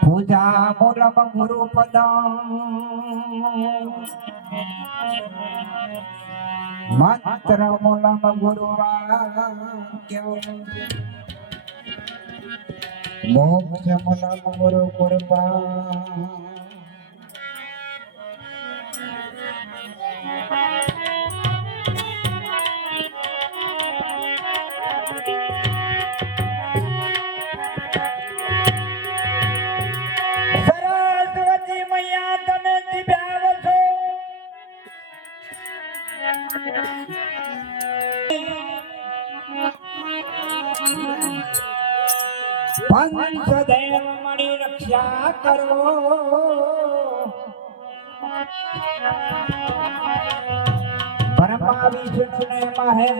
પૂજા મૂલમ ગુરુ પદ મંત્ર મૂલમ ગુરુ મોક્ષ મૂલમ ગુરુ કૃપા રક્ષા કરો. પરમા વિષ્ણુ ને મહે.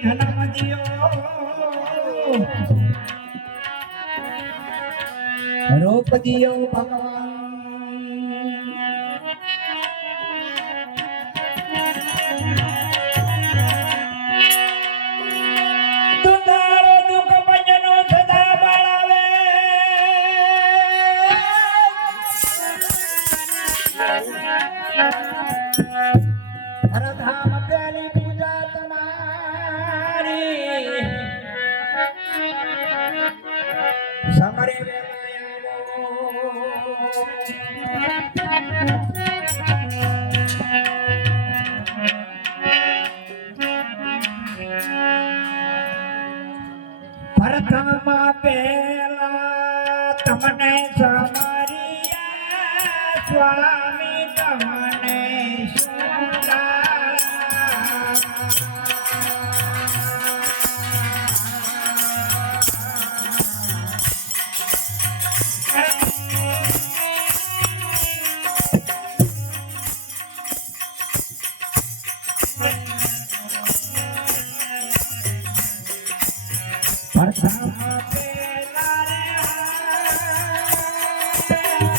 જન્મ દિયો રૂપ દિયો ભગવાન હરધામ પેલી સમરે પ્રથમ પેલા તમને સમરિયા સ્વામી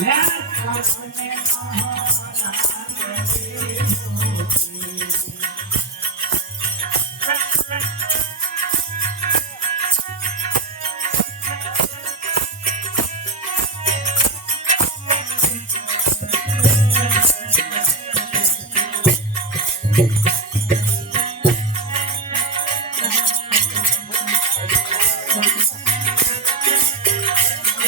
Yeah.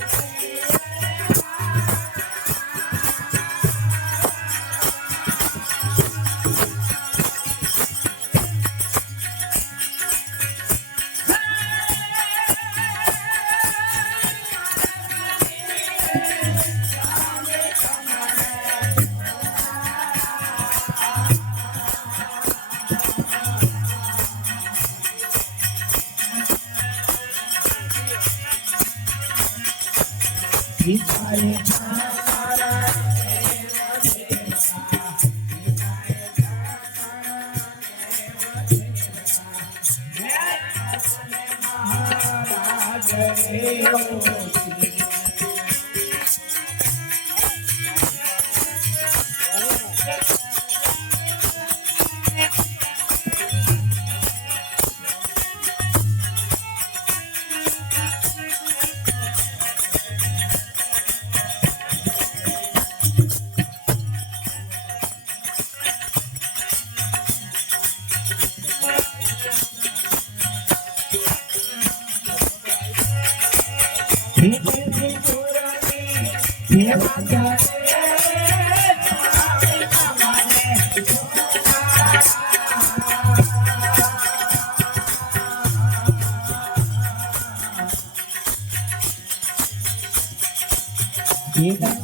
Yeah. સેવા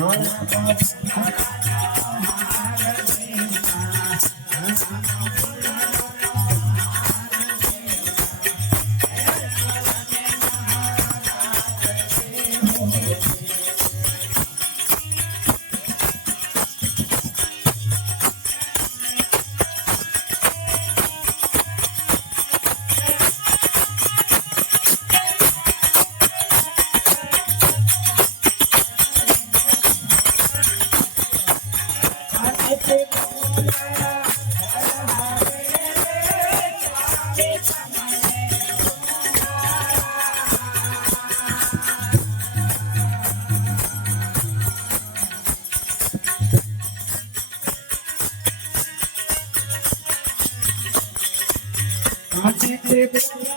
Going out. baby.